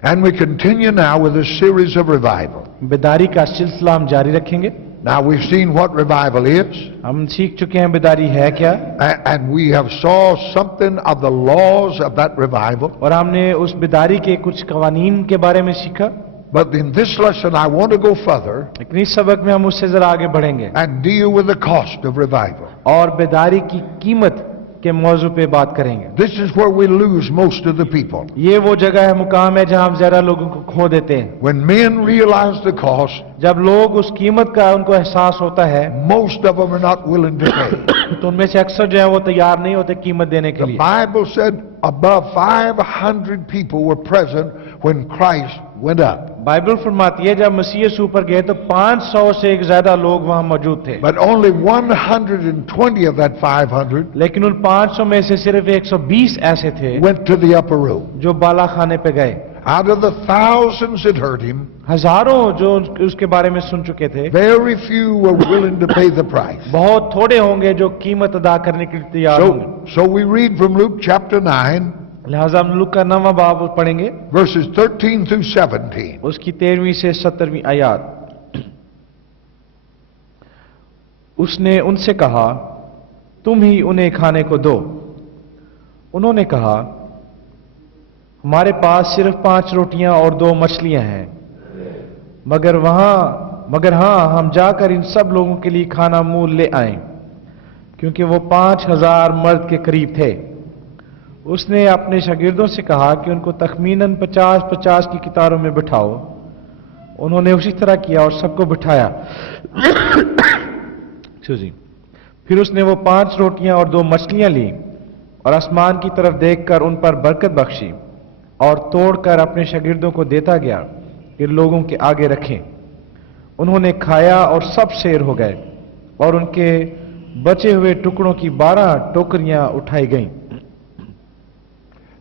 And we continue now with a series of revival. बेदारी का सिलसिला हम जारी रखेंगे। Now we've seen what revival is, हम सीख चुके हैं बेदारी है क्या, and we have saw something of the laws of that revival. और हमने उस बेदारी के कुछ कवानीन के बारे में सीखा। But in this lesson I want to go further लेकिन इस सबक में हम उससे जरा आगे बढ़ेंगे and deal with the cost of revival. और बेदारी की कीमत के मौजू पे बात करेंगे। This is where we lose most of the people. ये वो जगह है, मुकाम है जहां हम ज्यादा लोगों को खो देते हैं। When men realize the cost, जब लोग उस कीमत का उनको एहसास होता है most of them are not willing to pay. तो उनमें से अक्सर जो है वो तैयार नहीं होते कीमत देने के The लिए। Bible said above 500 people were present when Christ went up. Bible फरमाती है जब मसीह यीशु ऊपर गए तो 500 से एक ज्यादा लोग वहां मौजूद थे, But only 120 of that 500 लेकिन उन 500 में से सिर्फ 120 ऐसे थे went to the upper room. जो बाला खाने पे गए। Out of the thousands that heard him, हजारों जो उसके बारे में सुन चुके थे, very few were willing to pay the price. बहुत थोड़े होंगे जो कीमत अदा करने के लिए तैयार होंगे। So we read from Luke chapter 9, लिहाजा हम लूका का 9वां बाब पढ़ेंगे, verses 13 through 17. उसकी 13वीं से 17वीं आयत। उसने उनसे कहा, तुम ही उन्हें खाने को दो। उन्होंने कहा, हमारे पास सिर्फ 5 रोटियां और 2 मछलियां हैं, मगर हाँ, हम जाकर इन सब लोगों के लिए खाना मूल ले आए, क्योंकि वो 5000 मर्द के करीब थे। उसने अपने शागिर्दों से कहा कि उनको तखमीनन 50-50 की कतारों में बिठाओ। उन्होंने उसी तरह किया और सबको बिठाया। फिर उसने वो 5 रोटियां और 2 मछलियां ली और आसमान की तरफ देखकर उन पर बरकत बख्शी और तोड़कर अपने शागिर्दों को देता गया कि लोगों के आगे रखें। उन्होंने खाया और सब शेर हो गए और उनके बचे हुए टुकड़ों की 12 टोकरियां उठाई गईं।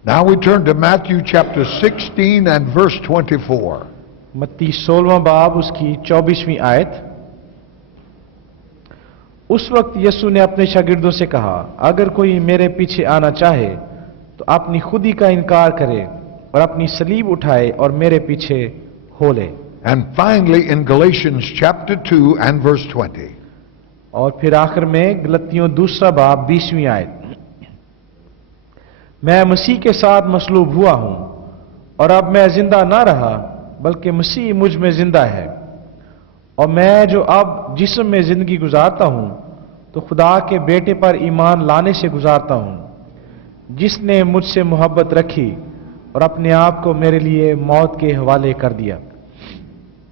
Now we turn to Matthew chapter 16 and verse 24. मत्ती 16वां बाब उसकी 24वीं आयत। उस वक्त यीशु ने अपने शागिर्दों से कहा, अगर कोई मेरे पीछे आना चाहे तो अपनी खुदी का इनकार करे और अपनी सलीब उठाए और मेरे पीछे हो ले। And finally in Galatians chapter 2 and verse 20. और फिर आखिर में गलतियों 2 बाब 20वीं आयत। मैं मसीह के साथ मसलूब हुआ हूं और अब मैं जिंदा ना रहा बल्कि मसीह मुझ में जिंदा है, और मैं जो अब जिस्म में जिंदगी गुजारता हूं तो खुदा के बेटे पर ईमान लाने से गुजारता हूं, जिसने मुझसे मोहब्बत रखी और अपने आप को मेरे लिए मौत के हवाले कर दिया।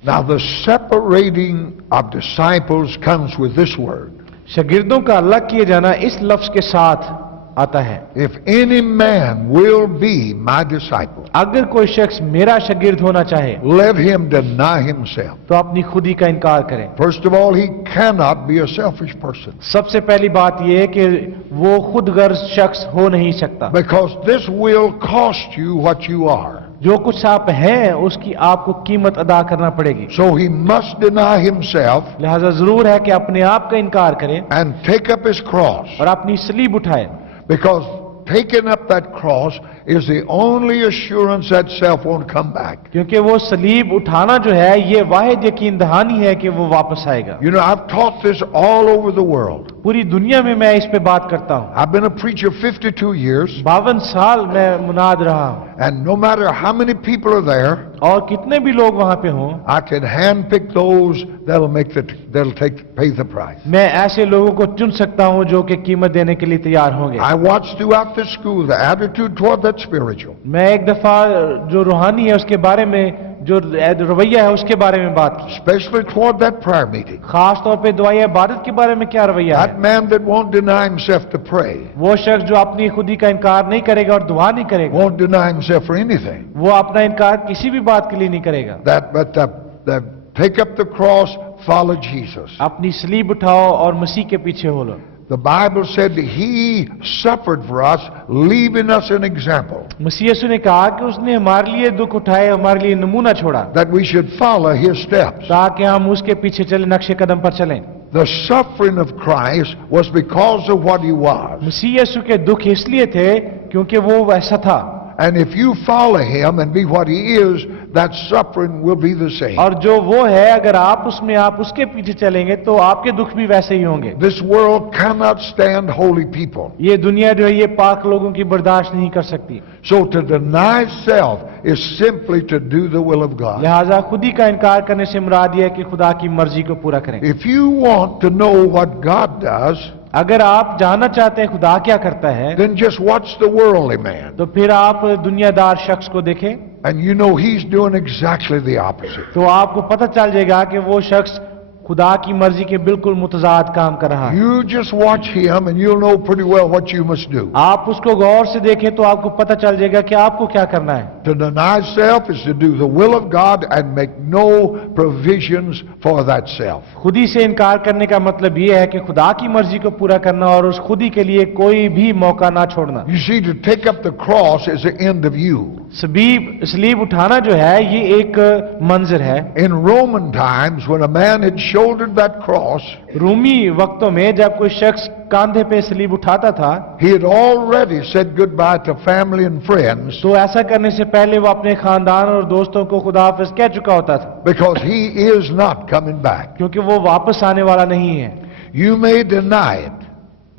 Now the separating of disciples comes with this word. शागिर्दों का अलग किए जाना इस लफ्ज के साथ आता है। If any man will be my disciple, अगर कोई शख्स मेरा शागिर्द होना चाहे let him deny himself. तो अपनी खुदी का इनकार करें। First of all, he cannot be a selfish person, सबसे पहली बात यह है कि वो खुदगर्ज शख्स हो नहीं सकता, because this will cost you what you are. जो कुछ आप हैं उसकी आपको कीमत अदा करना पड़ेगी। So he must deny himself लिहाजा जरूर है कि अपने आप का इनकार करें and take up his cross, और अपनी सलीब उठाएं, because taking up that cross is the only assurance that self won't come back. क्योंकि वो सलीब उठाना जो है ये वाहिद यकीन दहानी है कि वो वापस आएगा। You know, I've taught this all over the world. पूरी दुनिया में मैं इस पे बात करता हूँ। I've been a preacher 52 years, 52 साल मैं मुनाद रहा हूँ, and no matter how many people are there, और कितने भी लोग वहां पे हों, I can handpick those that'll pay the price. मैं ऐसे लोगों को चुन सकता हूं जो कि कीमत देने के लिए तैयार होंगे। I watched throughout the school the attitude toward that spiritual. मैं एक दफा जो रूहानी है उसके बारे में, जो रवैया है उसके बारे में बात की, Especially toward that prayer meeting. खास तौर पे दुआ इबादत के बारे में क्या रवैया है। That man that won't deny himself to pray, वो शख्स जो अपनी खुदी का इनकार नहीं करेगा और दुआ नहीं करेगा, won't deny himself for anything. वो अपना इनकार किसी भी बात के लिए नहीं करेगा। But take up the cross, follow Jesus. अपनी सलीब उठाओ और मसीह के पीछे हो लो। The Bible said that he suffered for us, leaving us an example मसीह यीशु ने कहा कि उसने हमारे लिए दुख उठाए, हमारे लिए नमूना छोड़ा, that we should follow his steps. ताकि हम उसके पीछे चले, नक्शे कदम पर चलें। The suffering of Christ was because of what he was. मसीह यीशु के दुख इसलिए थे क्योंकि वो वैसा था, And if you follow him and be what he is, that suffering will be the same. और जो वो है अगर आप उसमें आप उसके पीछे चलेंगे तो आपके दुख भी वैसे ही होंगे। This world cannot stand holy people. ये दुनिया जो है ये पाक लोगों की बर्दाश्त नहीं कर सकती। So to deny self is simply to do the will of God. लिहाजा खुदी का इनकार करने से मुराद ये है कि खुदा की मर्जी को पूरा करें। If you want to know what God does, अगर आप जानना चाहते हैं खुदा क्या करता है, then just watch the worldly man. तो फिर आप दुनियादार शख्स को देखें, And you know he's doing exactly the opposite. तो आपको पता चल जाएगा कि वो शख्स खुदा की मर्जी के बिल्कुल मुतजाद काम कर रहा है। You just watch him and you'll know pretty well what you must do. आप उसको गौर से देखें तो आपको पता चल जाएगा कि आपको क्या करना है। To deny self is to do the will of God and make no provisions for that self. खुदी से इनकार करने का मतलब ये है कि खुदा की मर्जी को पूरा करना और उस खुदी के लिए कोई भी मौका ना छोड़ना। You see, to take up the cross is the end of you. सलीब उठाना जो है ये एक मंजर है। In Roman times, when a man had shouldered that cross, Rumi वक्तों में जब कोई शख्स कांधे पे सलीब उठाता था, he had already said goodbye to family and friends, तो ऐसा करने से पहले वो अपने खानदान और दोस्तों को खुदा हाफिज कह चुका होता था, because he is not coming back. क्योंकि वो वापस आने वाला नहीं है। You may deny it,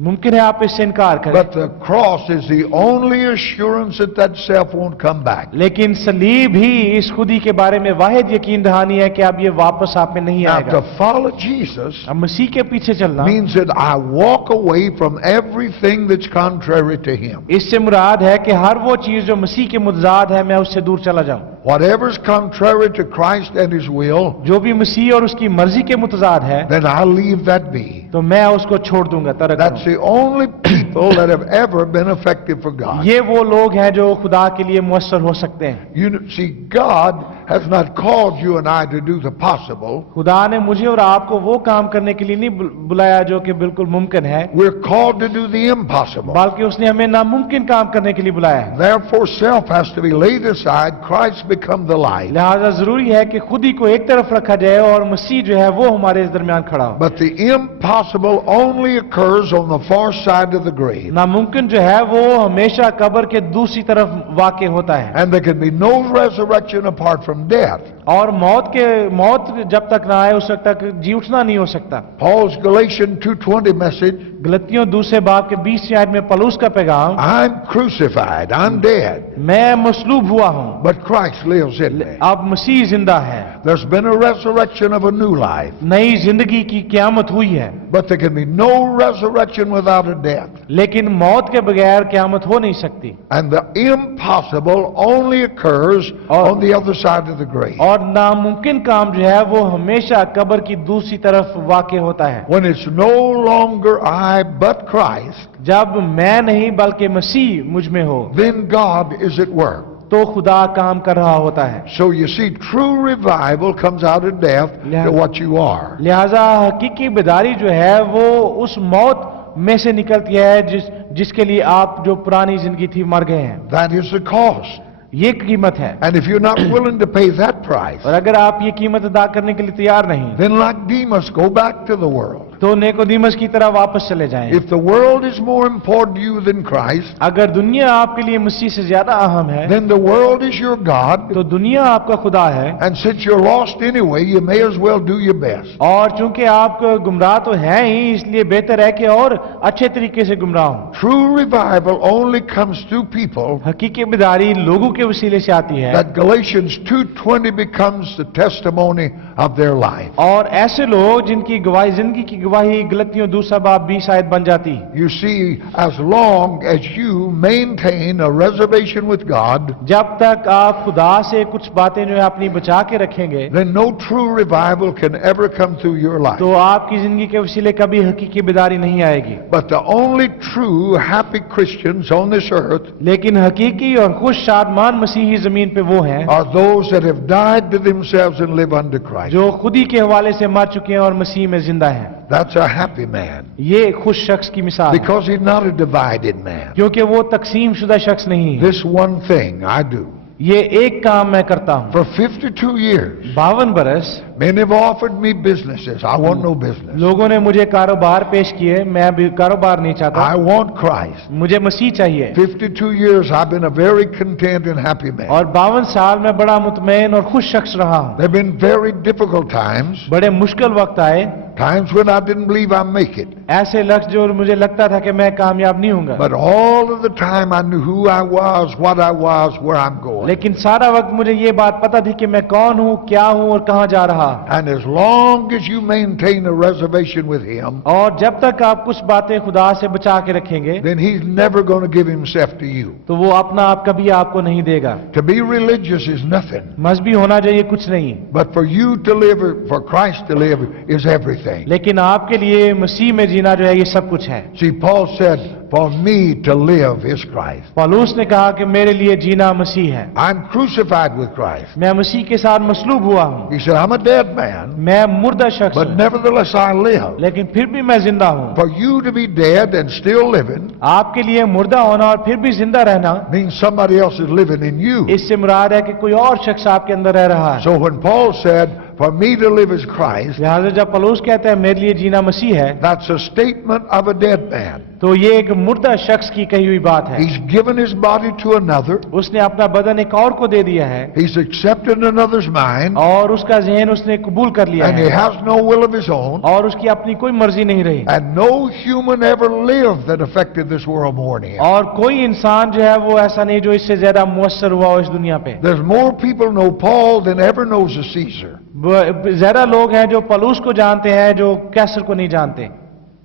मुमकिन है आप इससे इनकार करें, but the cross is the only assurance that that self won't come back. लेकिन सलीब ही इस खुदी के बारे में वाहिद यकीन दहानी है कि अब ये वापस आप में नहीं Now, आएगा। to follow Jesus अब मसीह के पीछे चलना means that I walk away from everything that's contrary to him. इससे मुराद है कि हर वो चीज जो मसीह के मुतजाद है मैं उससे दूर चला जाऊं। Whatever's contrary to Christ and his will, जो भी मसीह और उसकी मर्जी के मुतजाद है then I'll leave that be. तो मैं उसको छोड़ दूंगा, तर्क That's the only people that have ever been effective for God. ये वो लोग हैं जो खुदा के लिए मुअस्सर हो सकते हैं। You see, God has not called you and I to do the possible. खुदा ने मुझे और आपको वो काम करने के लिए नहीं बुलाया जो कि बिल्कुल मुमकिन है, We're called to do the impossible. बल्कि उसने हमें नामुमकिन काम करने के लिए बुलाया है। Therefore, self has to be laid aside. Christ become the life. लिहाजा जरूरी है कि खुद ही को एक तरफ रखा जाए और मसीह जो है वो हमारे इस दरमियान खड़ा हो। But the impossible only occurs on the far side of the grave. नामुमकिन जो है वो हमेशा कब्र के दूसरी तरफ वाक़ होता है, And there can be no resurrection apart from death. और मौत जब तक ना आए उस वक्त तक जी उठना नहीं हो सकता। Paul's Galatians 2:20 message, गलतियों दूसरे बाब के 20 आयत में पलूस का पैगाम, I'm crucified, I'm dead, मैं मसलूब हुआ हूं, but Christ lives in me. अब मसीह जिंदा है। There's been a resurrection of a new life, नई जिंदगी की क़यामत हुई है, but there can be no resurrection without a death. लेकिन मौत के बगैर क़यामत हो नहीं सकती। And the impossible only occurs on the other side of the grave. और नामुमकिन काम जो है वो हमेशा कब्र की दूसरी तरफ वाक़ होता है। When it's no longer I but Christ, जब मैं नहीं बल्कि मसीह मुझ में हो then God is at work. तो खुदा काम कर रहा होता है। So you see, true revival comes out of death to what you are. लिहाजा हकीकी बेदारी जो है वो उस मौत में से निकलती है जिसके लिए आप जो पुरानी जिंदगी थी मर गए हैं। That is the cost. ये कीमत है, And if you're not willing to pay that price, और अगर आप ये कीमत अदा करने के लिए तैयार नहीं, then like Demas, go back to the world. तो निकोदेमुस की तरह वापस चले जाएं। If the world is more important to you than Christ, अगर दुनिया आपके लिए मसीह से ज्यादा अहम है, then the world is your God. तो दुनिया आपका खुदा है, And since you're lost anyway, you may as well do your best. और चूंकि आप गुमराह तो हैं ही, इसलिए बेहतर है कि और अच्छे तरीके से गुमराह हों। True revival only comes through people. हकीकी बेदारी लोगों के वसीले से आती है, That Galatians 2:20 becomes the testimony of their life. और ऐसे लोग जिनकी गवाही जिंदगी की गवाही गलतियों दूसरा बाब 20 आयत बन जाती है। You see, as long as you maintain a reservation with God, जब तक आप खुदा से कुछ बातें जो है अपनी बचा के रखेंगे, then no true revival can ever come through your life. तो आपकी जिंदगी के वसीले कभी हकीकी बेदारी नहीं आएगी। But the only true happy Christians on this earth लेकिन हकीकी और खुश शादमान मसीही जमीन पे वो हैं are those that have died to themselves and live under Christ. जो खुदी के हवाले से मर चुके हैं और मसीह में जिंदा हैं। That's a happy man, ये खुश शख्स की मिसाल है, because he's not a divided man. क्योंकि वो तकसीम शुदा शख्स नहीं है। This one thing I do. ये एक काम मैं करता हूँ। For 52 years, 52 बरस Many have offered me businesses. I want no business. लोगों ने मुझे कारोबार पेश किए, मैं भी कारोबार नहीं चाहता, I want Christ. मुझे मसीह चाहिए। 52 years I've been a very content and happy man. और 52 साल में बड़ा मुतमईन और खुश शख्स रहा हूँ। There have been very difficult times, बड़े मुश्किल वक्त आए, times when I didn't believe I'd make it. ऐसे लक्ष्य जो मुझे लगता था कि मैं कामयाब नहीं होऊंगा, But all of the time I knew who I was, what I was, where I'm going. लेकिन सारा वक्त मुझे ये बात पता थी कि मैं कौन हूँ, क्या हूँ और कहाँ जा रहा। And as long as you maintain a reservation with Him, और जब तक आप कुछ बातें खुदा से बचा के रखेंगे, then He's never going to give Himself to you. तो वो अपना आप कभी आपको नहीं देगा। To be religious is nothing, मजहबी होना चाहिए कुछ नहीं, but for you to live, for Christ to live, is everything. लेकिन आपके लिए मसीह में जीना जो है ये सब कुछ है। See, Paul said, for me to live is Christ. पौलुस ने कहा कि मेरे लिए जीना मसीह है, I'm crucified with Christ. मैं मसीह के साथ मसलूब हुआ हूँ। He said, I'm a dead man, मैं मुर्दा शख्स but हूँ, nevertheless I live. लेकिन फिर भी मैं जिंदा हूँ। For you to be dead and still living आपके लिए मुर्दा होना और फिर भी जिंदा रहना, means somebody else is living in you. इससे मुराद है कि कोई और शख्स आपके अंदर रह रहा है। So when Paul said, for me to live is Christ, लिहाजा जब पौलुस कहता है मेरे लिए जीना मसीह है, that's a statement of a dead man. तो ये एक मुर्दा शख्स की कही हुई बात है। He's given his body to another. उसने अपना बदन एक और को दे दिया है, He's accepted another's mind, और उसका जहन उसने कबूल कर लिया and he है, has no will of his own. और उसकी अपनी कोई मर्जी नहीं रही। And no human ever lived that affected this world more than him. और कोई इंसान जो है वो ऐसा नहीं जो इससे ज्यादा मुअस्सर हुआ हो इस दुनिया पे। There's more people know Paul than ever knows a Caesar. ज्यादा लोग हैं जो पौलुस को जानते हैं जो कैसर को नहीं जानते।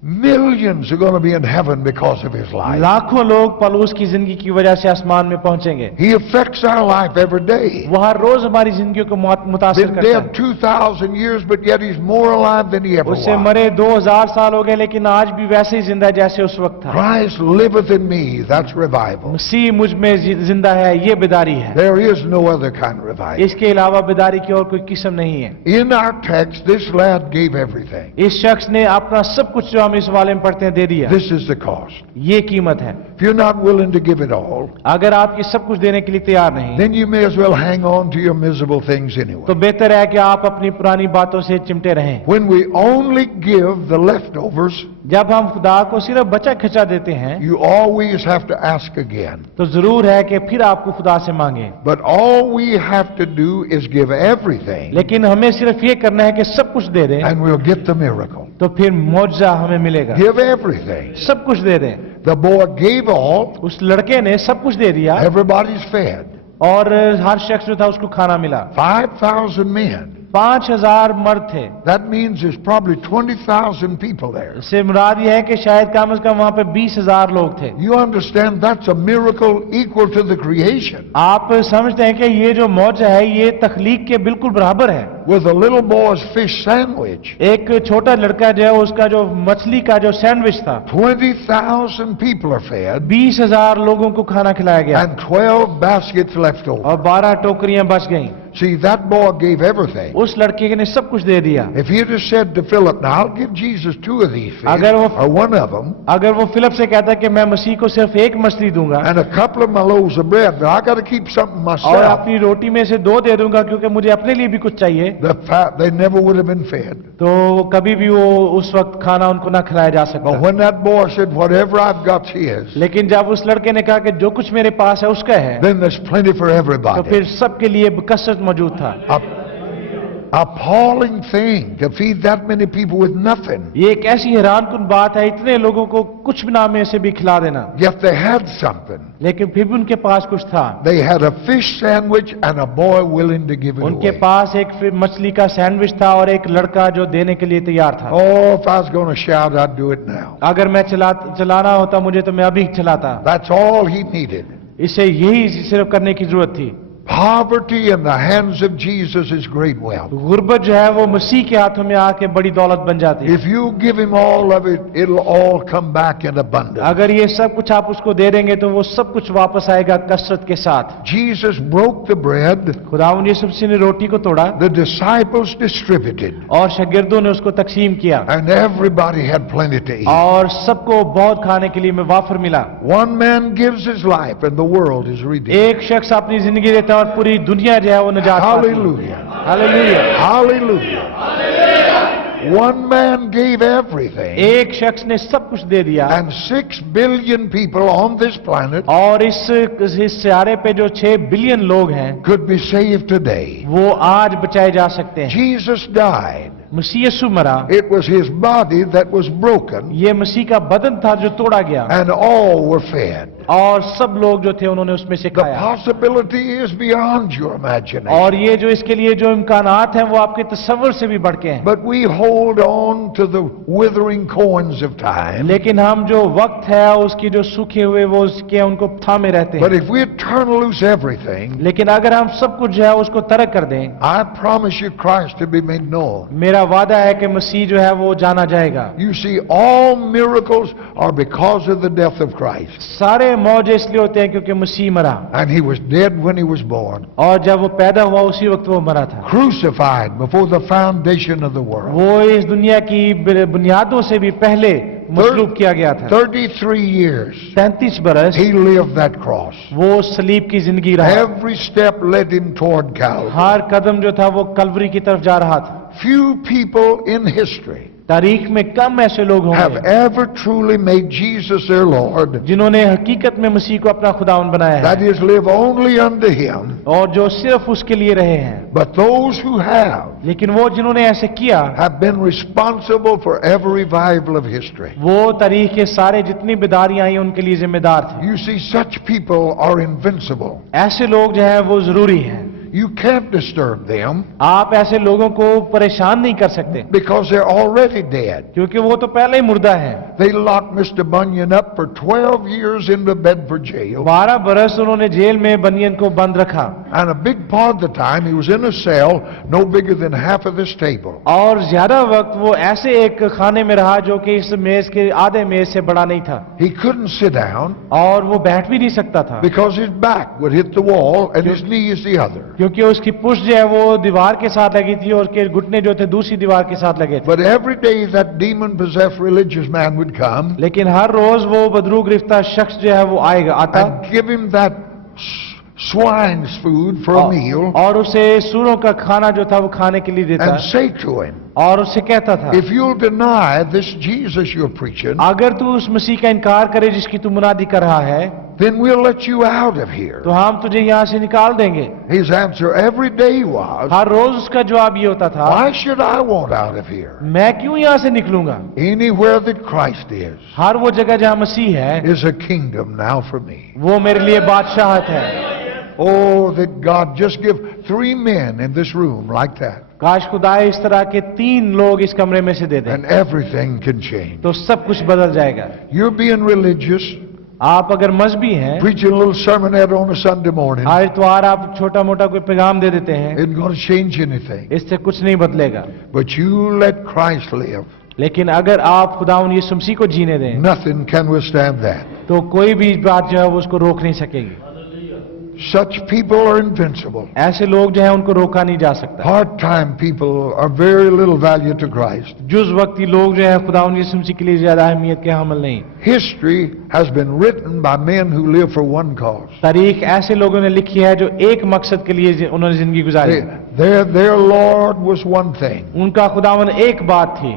Millions are going to be in heaven because of his life. लाखों लोग पौलुस की जिंदगी की वजह से आसमान में पहुंचेंगे। He affects our life every day. वो हर रोज हमारी जिंदगियों को मुतासिर Been करता dead है। 2,000 years, but yet he's more alive than he ever उससे was. मरे 2000 साल हो गए, लेकिन आज भी वैसे ही जिंदा है जैसे उस वक्त था। Christ liveth in me. That's revival. मसीह मुझ में जिंदा है, ये बेदारी है। There is no other kind of revival. इसके अलावा बेदारी की और कोई किस्म नहीं है। In our text, this lad gave everything. इस शख्स ने अपना सब कुछ जो हम इस वाले में पढ़ते हैं दे दिया। This is the cost. ये कीमत है। If you're not willing to give it all, अगर आप ये सब कुछ देने के लिए तैयार नहीं, then you may as well hang on to your miserable things anyway. तो बेहतर है कि आप अपनी पुरानी बातों से चिमटे रहें। When we only give the leftovers, जब हम खुदा को सिर्फ बचा खिंचा देते हैं, you always have to ask again. तो जरूर है कि फिर आपको खुदा से मांगे। But all we have to do is give everything, लेकिन हमें सिर्फ ये करना है कि सब कुछ दे दें, and we'll get the miracle. तो फिर मौजज़ा हमें मिलेगा। Give everything. सब कुछ दे दें। The boy gave all. उस लड़के ने सब कुछ दे दिया, Everybody's fed. और हर शख्स जो था उसको खाना मिला। 5,000 men. 5000 मर्द थे। That means there's probably 20,000 people there. इससे मुराद यह है कि शायद कम से कम वहां पे 20,000 लोग थे। You understand that's a miracle equal to the creation. आप समझते हैं कि ये जो मौज है ये तख्लीक के बिल्कुल बराबर है। With a little boy's fish sandwich, एक छोटा लड़का जो है उसका जो मछली का जो सैंडविच था, 20,000 people are fed, 20,000 लोगों को खाना खिलाया गया, and 12 baskets left over. और 12 टोकरियां बच गईं। See, that boy gave everything. उस लड़के ने सब कुछ दे दिया। If he had just said to Philip, now I'll give Jesus 2 of these fish, अगर वो or one of them, अगर वो फिलिप से कहता कि मैं मसीह को सिर्फ एक मछली दूंगा and a couple of my loaves of bread, but I got to keep something और myself, अपनी रोटी में से 2 दे दूंगा क्योंकि मुझे अपने लिए भी कुछ चाहिए, they never would have been fed. तो कभी भी वो उस वक्त खाना उनको ना खिलाया जा But सकता। when that boy said, whatever I've got's his, लेकिन जब उस लड़के ने कहा कि जो कुछ मेरे पास है उसका है, then there's plenty for तो everybody. फिर सबके लिए कसरत मौजूद था। Appalling thing to feed that many people with nothing. ये एक ऐसी हैरानकुन बात है, इतने लोगों को कुछ भी ना में से भी खिला देना। Yet they had something. लेकिन फिर भी उनके पास कुछ था। They had a fish sandwich and a boy willing to give it उनके away. पास एक मछली का सैंडविच था और एक लड़का जो देने के लिए तैयार था। Oh, if I was going to shout, I'd do it now. अगर मैं चलाना होता मुझे तो मैं अभी चलाता। That's all he needed. इससे यही सिर्फ करने की जरूरत थी। Poverty in the hands of Jesus is great wealth. गुर्बत जो है वो मसीह के हाथों में आके बड़ी दौलत बन जाती है। If you give him all of it, it'll all come back in abundance. अगर ये सब कुछ आप उसको दे देंगे तो वो सब कुछ वापस आएगा कसरत के साथ। Jesus broke the bread. खुदावंद यीशु मसीह ने रोटी को तोड़ा The disciples distributed. और शागिर्दों ने उसको तकसीम किया, And everybody had plenty to eat. और सबको बहुत खाने के लिए में वाफर मिला। One man gives his life and the world is redeemed. एक शख्स अपनी जिंदगी देता है और पूरी दुनिया जो है वो निजात पाती है। Hallelujah. Hallelujah. Hallelujah. One man gave everything, एक शख्स ने सब कुछ दे दिया, and 6 billion people on this planet और इस सियारे पे जो 6 बिलियन लोग हैं could be saved today. वो आज बचाए जा सकते हैं। Jesus died. मसीह यीशु मरा, It was his body that was broken, ये मसीह का बदन था जो तोड़ा गया, and all were fed. और सब लोग जो थे उन्होंने उसमें से The खाया। possibility is beyond your imagination. और ये जो इसके लिए जो इम्कानात हैं वो आपके तसव्वुर से भी बढ़ के हैं। But we hold on to the withering coins of time. लेकिन हम जो वक्त है उसकी जो सूखे हुए वो उसके उनको थामे रहते But हैं। if we turn loose everything, लेकिन अगर हम सब कुछ जो है उसको तर्क कर दें, I promise you Christ to be made known. मेरा वादा है कि मसीह जो है वो जाना जाएगा। You see, all miracles are because of the death of Christ. सारे मौजे इसलिए होते हैं क्योंकि मसीह मरा, And he was dead when he was born, और जब वो पैदा हुआ उसी वक्त वो मरा था। crucified before the foundation of the world. वो इस दुनिया की बुनियादों से भी पहले मसलूब किया गया था। 33 years 33 बरस he lived that cross. वो सलीब की जिंदगी रहा। Every step led him toward Calvary. हर कदम जो था वो कलवरी की तरफ जा रहा था। Few people in history तारीख में कम ऐसे लोग have होंगे ever truly made Jesus their Lord, जिन्होंने हकीकत में मसीह को अपना खुदावन बनाया that है, is, live only unto him. और जो सिर्फ उसके लिए रहे हैं। But those who have लेकिन वो जिन्होंने ऐसे किया, been responsible for every revival of history. वो तारीख के सारे जितनी बेदारियां आई उनके लिए जिम्मेदार थे। You see, such people are invincible. ऐसे लोग जो है वो जरूरी हैं। You can't disturb them आप ऐसे लोगों को परेशान नहीं कर सकते because they're already dead. क्योंकि वो तो पहले ही मुर्दा है। They locked Mr. Bunyan up for 12 years in the Bedford jail, 12 बरस उन्होंने जेल में बनियन को बंद रखा, and a big part of the time he was in a cell no bigger than half of this table. और ज्यादा वक्त वो ऐसे एक खाने में रहा जो कि इस मेज के आधे मेज से बड़ा नहीं था, He couldn't sit down और वो बैठ भी नहीं सकता था because his back would hit the wall and his knees the other. क्योंकि उसकी पुष्ट जो है वो दीवार के साथ लगी थी और उसके घुटने जो थे दूसरी दीवार के साथ लगे थे। But every day that demon-possessed religious man would come लेकिन हर रोज वो बदरू गिरफ्तार शख्स जो है वो आएगा आता and give him that swine's food for a meal और उसे सूरों का खाना जो था वो खाने के लिए देता and say to him, और उससे कहता था, if you'll deny this Jesus you're preaching, अगर तू उस मसीह का इनकार करे जिसकी तू मुनादी कर रहा है then we'll let you out of here. तो हम तुझे यहाँ से निकाल देंगे। His answer every day was, हर रोज उसका जवाब ये होता था, why should I want out of here? मैं क्यों यहाँ से निकलूंगा? Anywhere that Christ is हर वो जगह जहाँ मसीह है a kingdom now for me. वो मेरे लिए बादशाहत है। Oh, that God just give 3 men in this room like that, काश खुदा इस तरह के 3 लोग इस कमरे में से दे दें and everything can change. तो सब कुछ बदल जाएगा। You're being religious, आप अगर मजहबी हैं, preaching a little sermonette on a Sunday morning, हर इतवार आप छोटा मोटा कोई पैगाम दे देते हैं, isn't going to change anything. इससे कुछ नहीं बदलेगा। But you let Christ live, लेकिन अगर आप खुदावन यीशु मसीह को जीने दें nothing can withstand that. तो कोई भी बात जो है वो उसको रोक नहीं सकेगी। Such people are invincible. ऐसे लोग जो है उनको रोका नहीं जा सकता। Part-time people are very little value to Christ. जुज वक्ती लोग जो है खुदावन यीशु मसीह के लिए ज्यादा अहमियत के हामिल नहीं। History has been written by men who live for one cause. तारीख ऐसे लोगों ने लिखी है जो एक मकसद के लिए उन्होंने जिंदगी गुजारी। Their Lord was one thing. उनका खुदावन एक बात थी।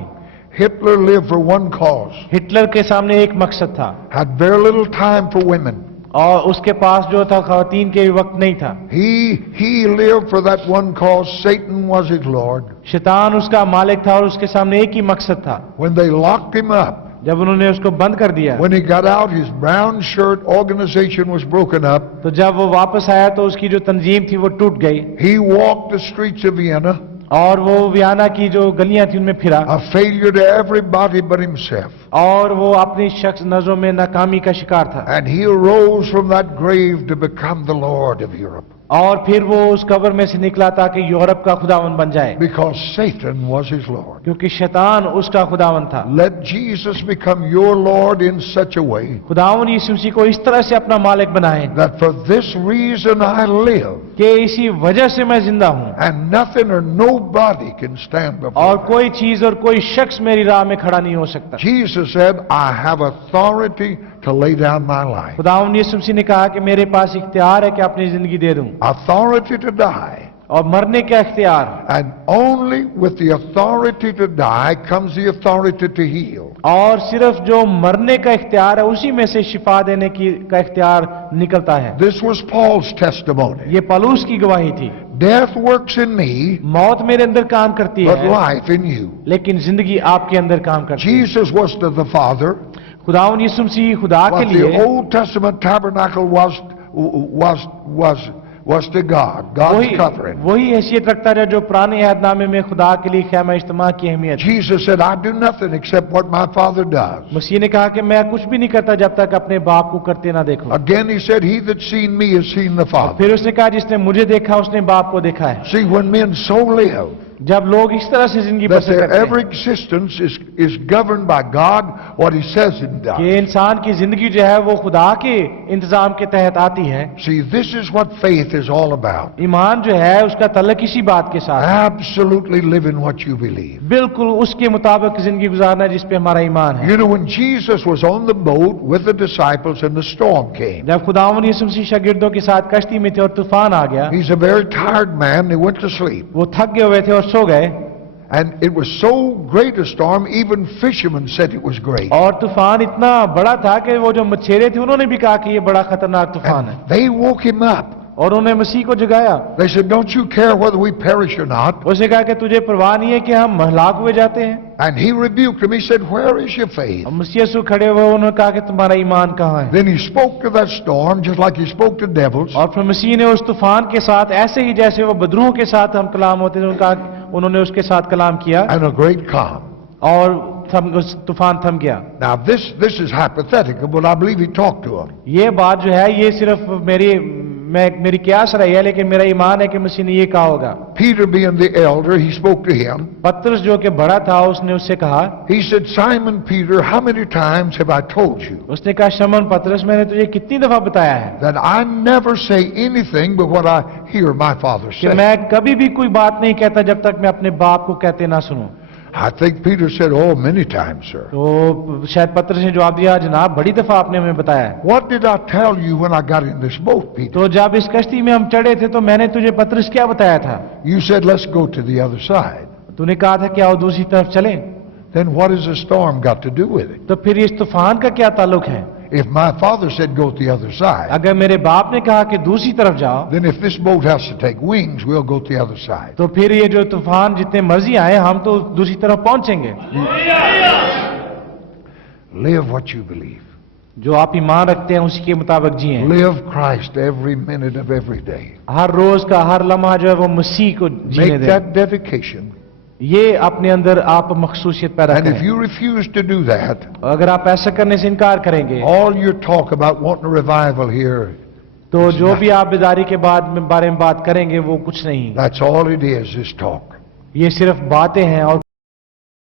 Hitler lived for one cause. Hitler के सामने एक मकसद था Had very little time for women. और उसके पास जो था खवातीन के वक्त नहीं था। He lived for that one cause. Satan was his Lord. शैतान उसका मालिक था और उसके सामने एक ही मकसद था। When they locked him up, जब उन्होंने उसको बंद कर दिया, when he got out, his brown shirt organization was broken up. तो जब वो वापस आया तो उसकी जो तंजीम थी वो टूट गई He walked the streets of Vienna, और वो वियना की जो गलियां थी उनमें फिरा a failure to everybody but himself. और वो अपनी शख्स नजरों में नाकामी का शिकार था। And he arose from that grave to become the Lord of Europe. और फिर वो उस कब्र में से निकला ताकि यूरोप का खुदावन बन जाए, Because Satan was his Lord. क्योंकि शैतान उसका खुदावन था। Let Jesus become your Lord in such a way खुदावन यीशु मसीह को इस तरह से अपना मालिक बनाए that for this reason I live, कि इसी वजह से मैं जिंदा हूं and nothing or nobody can stand और before me. कोई चीज और कोई शख्स मेरी राह में खड़ा नहीं हो सकता। Jesus Jesus said, I have authority to lay down my life. खुदावंद यीशु मसीह ने कहा कि मेरे पास इख्तियार है कि अपनी जिंदगी दे दूं, Authority to die. और मरने का इख्तियार। And only with the authority to die comes the authority to heal. और सिर्फ जो मरने का इख्तियार है उसी में से शिफा देने की का इख्तियार निकलता है। This was Paul's testimony. ये पौलुस की गवाही थी। Death works in me, मौत मेरे अंदर काम करती but है, life in you. लेकिन जिंदगी आपके अंदर काम करती है। Jesus was to the Father खुदावंद यीशु मसीह खुदा के what the लिए Old Testament tabernacle was to God, God's covering. वही हैसियत रखता है जो पुराने अहदनामे में खुदा के लिए खैमा इज्तिमा की अहमियत है। Jesus said, I do nothing except what my Father does. मसीह ने कहा कि मैं कुछ भी नहीं करता जब तक अपने बाप को करते ना देखो। Again he said, he that's seen me has seen the Father. फिर उसने कहा जिसने मुझे देखा उसने बाप को देखा है। See, when men so live जब लोग इस तरह से जिंदगी that बसर their करते every हैं existence is governed by God, what he says and does. कि इंसान की जिंदगी जो है वो खुदा के इंतजाम के तहत आती है। See, this is what faith is all about. ईमान जो है उसका तल्लुक इसी बात के साथ है। Absolutely living what you believe. बिल्कुल उसके मुताबिक जिंदगी गुजारना जिस पे हमारा ईमान है। You know, when Jesus was on the boat with the disciples and the storm came, जब खुदावंद यीशु मसीह शागिर्दों के साथ कश्ती में थे और तूफान आ गया, he's a very tired man, he went to sleep. वो थक गए हुए थे और सो गए। And it was so great a storm, even fishermen said it was great. और तूफान इतना बड़ा था कि वो जो मछेरे थे उन्होंने भी कहा कि ये बड़ा खतरनाक तूफान है। And they woke him up. और उन्होंने मसीह को जगाया। They said, don't you care whether we perish or not? उसने कहा कि तुझे परवाह नहीं है कि हम हलाक हुए जाते हैं। And he rebuked him. He said, where is your faith? और मसीह यीशु खड़े हुए उन्होंने कहा कि तुम्हारा ईमान कहाँ है। Then he spoke to that storm just like he spoke to devils. और फिर मसीह ने उस तूफान के साथ ऐसे ही जैसे वो बदरूहों के साथ हम कलाम होते थे उन्होंने उसके साथ कलाम किया And a great calm. और उस तूफान थम गया। Now this is hypothetical, but I believe he talked to him. ये बात जो है ये सिर्फ मेरी क्यास रही है, लेकिन मेरा ईमान है कि मसीह ने ये कहा होगा। Peter being the elder, he spoke to him. पतरस जो कि बड़ा था उसने उससे कहा, He said, Simon Peter, how many times have I told you उसने कहा शमौन पतरस मैंने तुझे कितनी दफा बताया है that I never say anything but what I hear my Father कि say? मैं कभी भी कोई बात नहीं कहता जब तक मैं अपने बाप को कहते ना सुनूं। I think Peter said, oh, many times, sir. तो शायद पतरस ने जवाब दिया, जनाब बड़ी दफा आपने हमें बताया है। What did I tell you when I got in this boat, Peter? तो जब इस कश्ती में हम चढ़े थे तो मैंने तुझे पतरस क्या बताया था? You said, let's go to the other side. तूने कहा था कि आओ दूसरी तरफ चलें। Then what has the storm got to do with it? तो फिर इस तूफान का क्या ताल्लुक है? If my Father said go to the other side, अगर मेरे बाप ने कहा कि दूसरी तरफ जाओ, then if this boat has to take wings, we'll go to the other side. तो फिर ये जो तूफान जितने मर्जी आए हम तो दूसरी तरफ पहुंचेंगे। Live what you believe. जो आप ईमान रखते हैं उसी के मुताबिक जिए। Live Christ every minute of every day. हर रोज का हर लम्हा जो है वो मसीह को जीने Make दें। that dedication. ये अपने अंदर आप मखसूसियत पैदा And if करें। you refuse to do that, अगर आप ऐसा करने से इनकार करेंगे all your talk about wanting a revival here, तो जो भी आप बेदारी के बारे में बात करेंगे वो कुछ नहीं, that's all it is talk. ये सिर्फ बातें हैं और